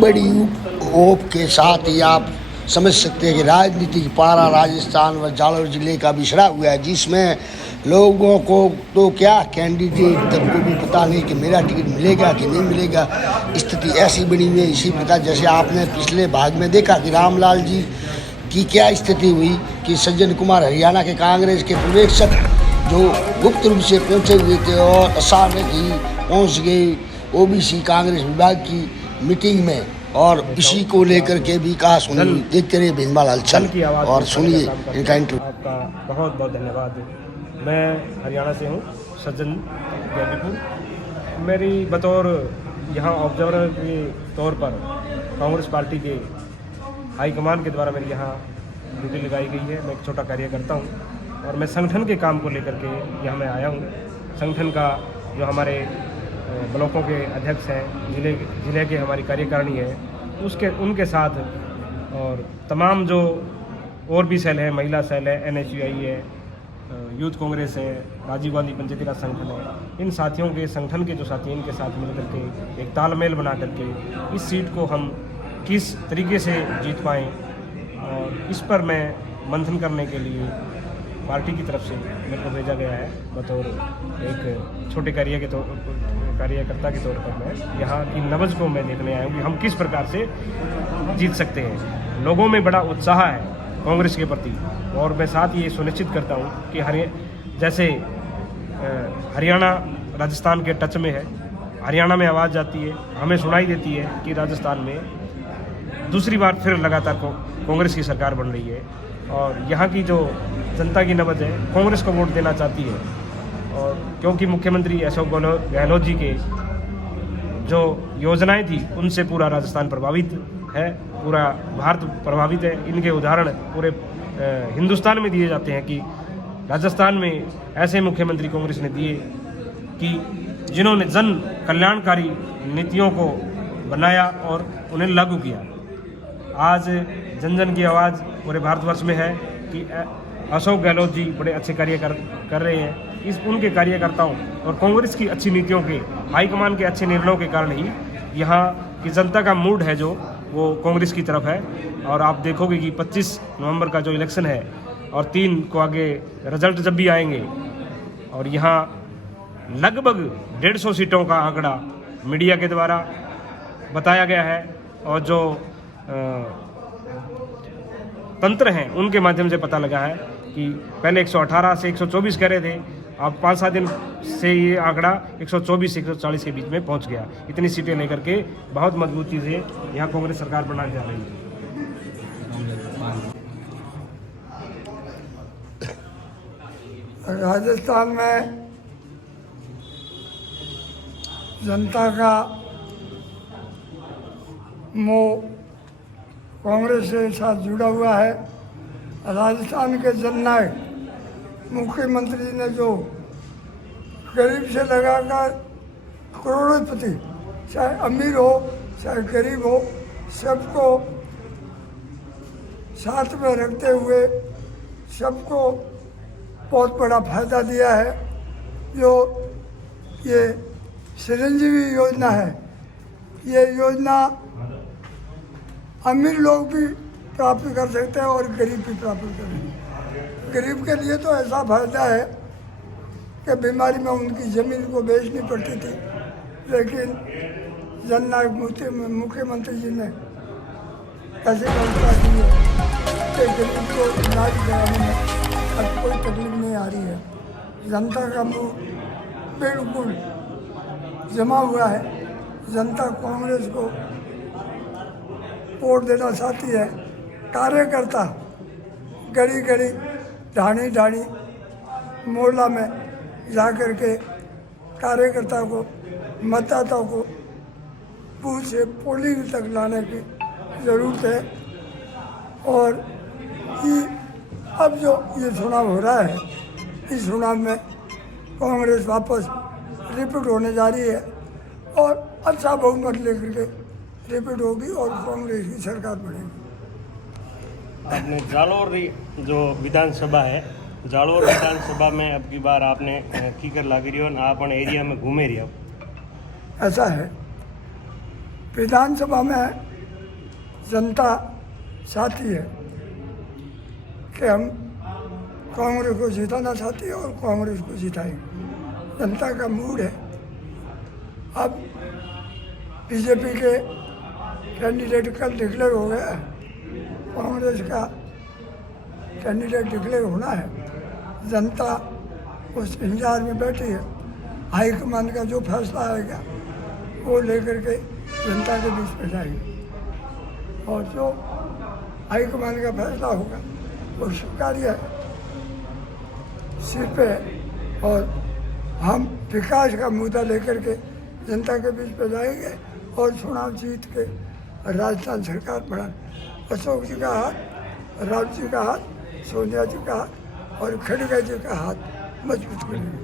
बड़ी होप के साथ ही आप समझ सकते हैं कि राजनीतिक पारा राजस्थान व जालौर जिले का बिछड़ा हुआ है, जिसमें लोगों को तो क्या कैंडिडेट तक को भी पता नहीं कि मेरा टिकट मिलेगा कि नहीं मिलेगा। स्थिति ऐसी बनी हुई है। इसी प्रकार जैसे आपने पिछले भाग में देखा कि रामलाल जी की क्या स्थिति हुई कि सज्जन कुमार हरियाणा के कांग्रेस के पर्यवेक्षक जो गुप्त रूप से पहुंचे हुए थे और अचानक ही पहुंच गए ओबीसी कांग्रेस विभाग की मीटिंग में, और इसी को लेकर के भी कहा सुनिए, देखते रहिए भिंडमाल हलचल और सुनिए इनका इंटरव्यू। आपका बहुत बहुत धन्यवाद। मैं हरियाणा से हूँ, सज्जन गैबीपुर। मेरी बतौर यहाँ ऑब्जर्वर के तौर पर कांग्रेस पार्टी के हाईकमान के द्वारा मेरी यहाँ ड्यूटी लगाई गई है। मैं एक छोटा कार्यकर्ता हूँ और मैं संगठन के काम को लेकर के यहाँ मैं आया हूँ। संगठन का जो हमारे ब्लॉकों के अध्यक्ष हैं, जिले के हमारी कार्यकारिणी है, उनके साथ और तमाम जो और भी सेल है, महिला सेल है, NSUI है, यूथ कांग्रेस है, राजीव गांधी पंचायती राज संगठन है, इन साथियों के संगठन के जो साथी इनके साथ मिलकर के एक तालमेल बना करके इस सीट को हम किस तरीके से जीत पाएँ, और इस पर मैं मंथन करने के लिए पार्टी की तरफ से मेरे को भेजा गया है। बतौर एक छोटे कार्यकर्ता के तौर पर मैं यहाँ की नब्ज को मैं देखने आया हूँ कि हम किस प्रकार से जीत सकते हैं। लोगों में बड़ा उत्साह है कांग्रेस के प्रति, और मैं साथ ये सुनिश्चित करता हूँ कि जैसे हरियाणा राजस्थान के टच में है, हरियाणा में आवाज़ जाती है, हमें सुनाई देती है कि राजस्थान में दूसरी बार फिर लगातार कांग्रेस की सरकार बन रही है, और यहाँ की जो जनता की नब्ज है कांग्रेस को वोट देना चाहती है। और क्योंकि मुख्यमंत्री अशोक गहलोत जी के जो योजनाएं थी उनसे पूरा राजस्थान प्रभावित है, पूरा भारत प्रभावित है। इनके उदाहरण पूरे हिंदुस्तान में दिए जाते हैं कि राजस्थान में ऐसे मुख्यमंत्री कांग्रेस ने दिए कि जिन्होंने जन कल्याणकारी नीतियों को बनाया और उन्हें लागू किया। आज जन जन की आवाज़ पूरे भारतवर्ष में है कि अशोक गहलोत जी बड़े अच्छे कार्य कर रहे हैं। उनके कार्यकर्ताओं और कांग्रेस की अच्छी नीतियों के, हाईकमान के अच्छे निर्णयों के कारण ही यहाँ की जनता का मूड है जो वो कांग्रेस की तरफ है। और आप देखोगे कि 25 नवंबर का जो इलेक्शन है और 3 को आगे रिजल्ट जब भी आएंगे, और यहाँ लगभग 150 सीटों का आंकड़ा मीडिया के द्वारा बताया गया है, और जो तंत्र हैं उनके माध्यम से पता लगा है कि पहले 118 से 124 कह रहे थे, अब 5-7 दिन से ये आंकड़ा 124 से 140 के बीच में पहुंच गया। इतनी सीटें लेकर के बहुत मजबूती से यहाँ कांग्रेस सरकार बनाने जा रही है। राजस्थान में जनता का मोह कांग्रेस के साथ जुड़ा हुआ है। राजस्थान के जननायक मुख्यमंत्री ने जो गरीब से लगाकर करोड़पति, चाहे अमीर हो चाहे गरीब हो, सबको साथ में रखते हुए सबको बहुत बड़ा फायदा दिया है। जो ये चिरंजीवी योजना है, ये योजना अमीर लोग भी प्राप्त कर सकते हैं और गरीब भी प्राप्त करेंगे। गरीब के लिए तो ऐसा फायदा है कि बीमारी में उनकी ज़मीन को बेचनी पड़ती थी, लेकिन जननायक मुख्यमंत्री जी ने ऐसी व्यवस्था की है कि गरीब को इलाज कराने में अब कोई तकलीफ नहीं आ रही है। जनता का मुँह बिल्कुल जमा हुआ है। जनता कांग्रेस को वोट देना चाहती है। कार्यकर्ता गली गली, ढाणी ढाणी, मोहल्ला में जा कर के कार्यकर्ता को, मतदाताओं को बूथ से पोलिंग तक लाने की ज़रूरत है। और अब जो ये चुनाव हो रहा है, इस चुनाव में कांग्रेस वापस रिपीट होने जा रही है और अच्छा बहुमत लेकर के रिपीट होगी और कांग्रेस की सरकार बनेगी। आपने जालोर जो विधानसभा है, जालोर विधानसभा में अब की बार आपने कीकर लागी रही हो, आप एरिया में घूमे रही हो। ऐसा है, विधानसभा में जनता चाहती है कि हम कांग्रेस को जिताना चाहती है और कांग्रेस को जिताएंगे। जनता का मूड है। अब बीजेपी के कैंडिडेट कल डिक्लेयर हो गया है, कांग्रेस का कैंडिडेट डिक्लेयर होना है। जनता उस इंतजार में बैठी है। हाईकमान का जो फैसला आएगा वो लेकर के जनता के बीच में जाएंगे और जो हाईकमान का फैसला होगा वो स्वीकार्य है, सिर्फ है। और हम विकास का मुद्दा लेकर के जनता के बीच में जाएंगे और चुनाव जीत के राजस्थान सरकार बढ़ा। अशोक जी का हाथ, राहुल जी का हाथ, सोनिया जी का हाथ और खड़गे जी का हाथ मजबूत करेंगे।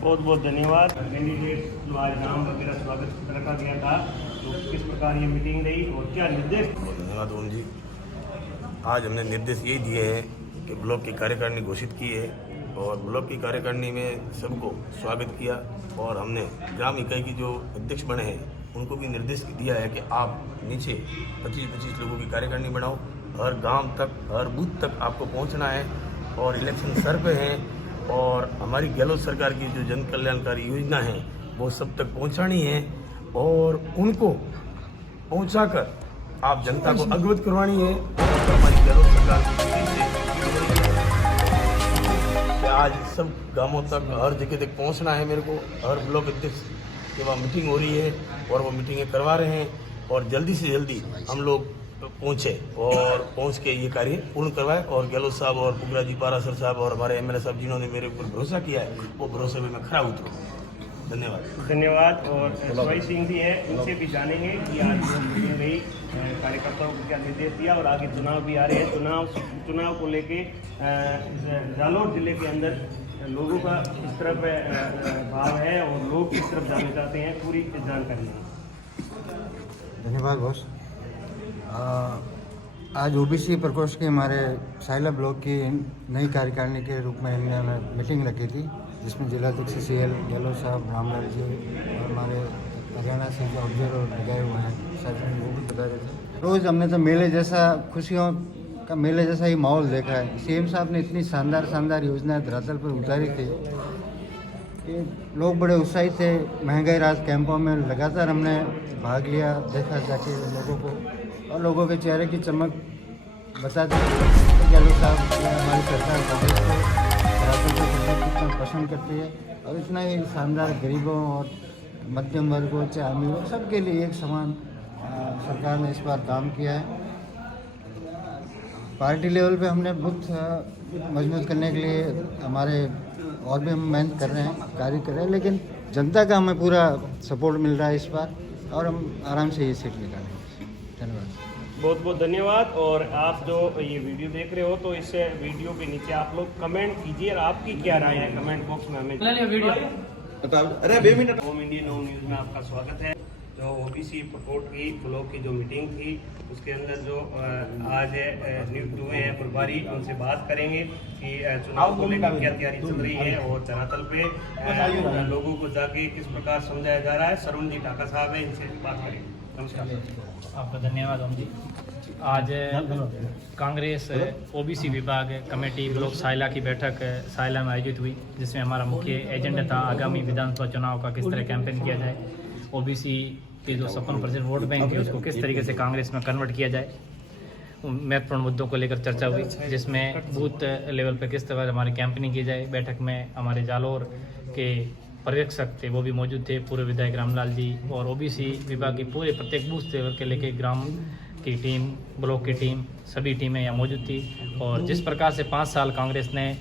बहुत बहुत धन्यवाद। कैंडिडेट जो आज नाम वगैरह स्वागत रखा गया था, तो किस प्रकार ये मीटिंग रही और क्या निर्देश? बहुत धन्यवाद ओम जी। आज हमने निर्देश यही दिए हैं कि ब्लॉक की कार्यकारिणी घोषित की है और ब्लॉक की कार्यकारिणी में सबको स्वागत किया और हमने ग्राम इकाई की जो अध्यक्ष बने हैं उनको भी निर्देश दिया है कि आप नीचे 25-25 लोगों की कार्यकारिणी बनाओ, हर गांव तक, हर बूथ तक आपको पहुंचना है और इलेक्शन सर पे हैं और हमारी गहलोत सरकार की जो जन कल्याणकारी योजना है वो सब तक पहुंचानी है और उनको पहुंचाकर आप जनता को अवगत करवानी है। हमारी गहलोत सरकार की आज सब गांवों तक, हर जगह तक पहुंचना है मेरे को। हर ब्लॉक अध्यक्ष के वहाँ मीटिंग हो रही है और वो मीटिंगें करवा रहे हैं और जल्दी से जल्दी हम लोग पहुँचे और पहुँच के ये कार्य पूर्ण करवाए। और गहलोत साहब और पुगरा जी पारासर साहब और हमारे एमएलए साहब जिन्होंने मेरे ऊपर भरोसा किया है वो भरोसे में मैं खरा उतरूँ। धन्यवाद। धन्यवाद। और स्वाई सिंह भी है, उनसे भी जानेंगे कि आज मीटिंग रही, कार्यकर्ताओं को क्या निर्देश दिया और आगे चुनाव भी आ रहे हैं। चुनाव को लेके जालौर जिले के अंदर लोगों का किस तरफ भाव है और लोग किस तरफ जाना चाहते हैं, पूरी जानकारी। धन्यवाद बॉस। आज ओबीसी प्रकोष्ठ के हमारे साइला ब्लॉक की नई कार्यकारिणी के रूप में हमने मीटिंग रखी थी जिसमें जिलाध्यक्ष CL गहलोत साहब, रामलाल जी और हमारे हरियाणा से जो ऑब्जर्वर लगाए हुए हैं सर वो भी बता रहे थे। रोज़ हमने तो मेले जैसा, खुशियों का मेले जैसा ही माहौल देखा है। CM साहब ने इतनी शानदार योजनाएं धरातल पर उतारी थी कि लोग बड़े उत्साहित थे। महंगाई राहत कैंपों में लगातार हमने भाग लिया, देखा जाके लोगों को और लोगों के चेहरे की चमक बताते गहलोत साहब हमारी सरकार कांग्रेस को धरातल पर कितना पसंद करती है और इतना ही शानदार गरीबों और मध्यम वर्गों चाहे अमीरों सबके लिए एक समान सरकार ने इस बार काम किया है। पार्टी लेवल पे हमने बूथ मजबूत करने के लिए हमारे और भी हम मेहनत कर रहे हैं, कार्य कर रहे हैं, लेकिन जनता का हमें पूरा सपोर्ट मिल रहा है इस बार और हम आराम से ये सीट निकालेंगे। धन्यवाद। बहुत बहुत धन्यवाद। और आप जो ये वीडियो देख रहे हो तो इस वीडियो के नीचे आप लोग कमेंट कीजिए और आपकी क्या राय है कमेंट बॉक्स में हमें। होम इंडिया नो न्यूज़ में आपका स्वागत है। जो ओबीसी प्रकोष्ठ की ब्लॉक की जो मीटिंग थी उसके अंदर जो आज नियुक्त हुए हैं प्रभारी, उनसे बात करेंगे कि चुनाव को लेकर क्या तैयारी चल रही है और धरातल पे लोगों को जाके किस प्रकार समझाया जा रहा है। सरुण जी ढाका साहब है, इनसे बात करेंगे। नमस्कार। आपका धन्यवाद ओम जी। आज कांग्रेस ओबीसी विभाग कमेटी ब्लॉक साइला की बैठक साइला में आयोजित हुई जिसमें हमारा मुख्य एजेंडा था आगामी विधानसभा चुनाव का किस तरह कैंपेन किया जाए, ओबीसी के जो 56% वोट बैंक है उसको किस तरीके से कांग्रेस में कन्वर्ट किया जाए। महत्वपूर्ण मुद्दों को लेकर चर्चा हुई जिसमें बूथ लेवल पर किस तरह हमारी कैंपेनिंग की जाए। बैठक में हमारे जालौर के पर्यवेक्षक थे, वो भी मौजूद थे, पूर्व विधायक रामलाल जी और ओबीसी विभाग की पूरे प्रत्येक बूथ लेवल के लेके ग्राम की टीम, ब्लॉक की टीम, सभी टीमें यहाँ मौजूद थी। और जिस प्रकार से 5 साल कांग्रेस ने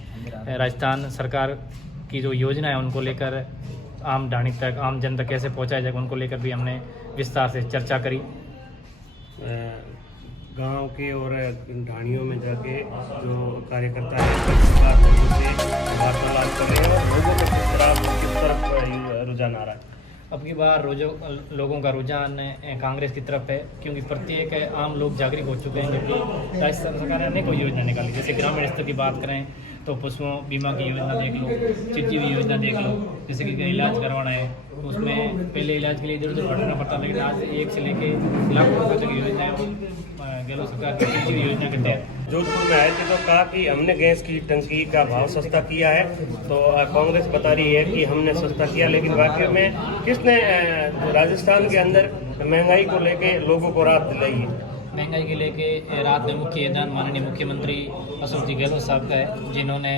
राजस्थान सरकार की जो योजना है उनको लेकर आम ढाणी तक, आम जन तक कैसे पहुँचाया जाए उनको लेकर भी हमने विस्तार से चर्चा करी। गांव के और ढाणियों में जाके जो कार्यकर्ता है लोगों से वार्तालाप कर रहे हैं और लोगों को किस तरफ रुझान आ रहा है। अब की बार लोगों का रुझान कांग्रेस की तरफ है क्योंकि प्रत्येक आम लोग जागरूक हो चुके हैं। जबकि राजस्थान सरकार ने अनेकों योजना निकाली, जैसे ग्रामीण स्तर की बात करें तो पशुओं बीमा की योजना देख लो, चिरंजीवी योजना देख लो, जैसे कि इलाज करवाना है तो उसमें पहले इलाज के लिए इधर उधर भटकना पड़ता, लेकिन आज 1 से लेके लाखों रुपये तक योजना है और गहलोत सरकार की चिरंजीवी योजना के तहत। जोधपुर में आए थे तो कहा कि हमने गैस की टंकी का भाव सस्ता किया है, तो कांग्रेस बता रही है कि हमने सस्ता किया, लेकिन वाकई में किसने राजस्थान के अंदर महंगाई को लेके लोगों को राहत दिलाई है? महंगाई के लेके रात में मुख्य योगदान माननीय मुख्यमंत्री अशोक जी गहलोत साहब का है, जिन्होंने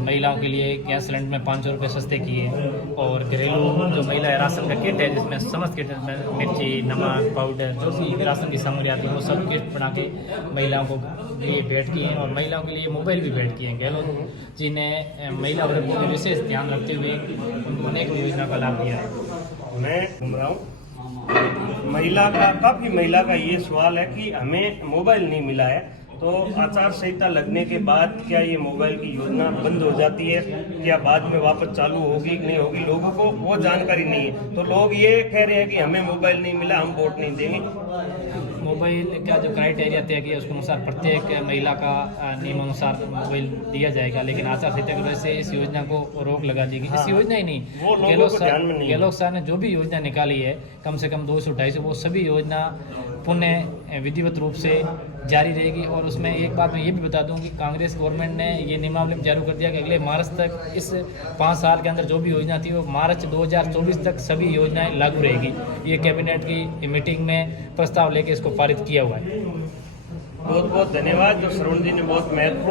महिलाओं के लिए गैस सिलेंडर में 500 रुपये सस्ते किए और घरेलू जो महिला राशन का किट है जिसमें समस्त किट में मिर्ची, नमक, पाउडर, जो भी राशन की सामग्री आती है वो सब किट बना के महिलाओं को लिए भेंट किए हैं और महिलाओं के लिए मोबाइल भी भेंट किए हैं। गहलोत जी ने महिला वर्गों में विशेष ध्यान रखते हुए अनेक योजना का लाभ दिया है। मैं घूम रहा हूँ, काफ़ी महिला का ये सवाल है कि हमें मोबाइल नहीं मिला है, तो आचार संहिता लगने के बाद क्या ये मोबाइल की योजना बंद हो जाती है, क्या बाद में वापस चालू होगी कि नहीं होगी? लोगों को वो जानकारी नहीं है, तो लोग ये कह रहे हैं कि हमें मोबाइल नहीं मिला, हम वोट नहीं देंगे। मोबाइल का जो क्राइटेरिया तय किया उसके अनुसार प्रत्येक महिला का नियमानुसार मोबाइल दिया जाएगा, लेकिन आचार संहिता की वजह से इस योजना को रोक लगा दी गई। इस योजना ही नहीं, गहलोत साहब ने जो भी योजना निकाली है कम से कम 200-250 वो सभी योजना पुनः विधिवत रूप से जारी रहेगी। और उसमें एक बात मैं ये भी बता दूं कि कांग्रेस गवर्नमेंट ने ये नियमावली जारी कर दिया कि अगले मार्च तक इस 5 साल के अंदर जो भी योजना थी वो मार्च 2024 तक सभी योजनाएं लागू रहेगी। ये कैबिनेट की मीटिंग में प्रस्ताव लेके इसको पारित किया हुआ है। बहुत बहुत धन्यवाद। जो श्रवण जी ने बहुत महत्वपूर्ण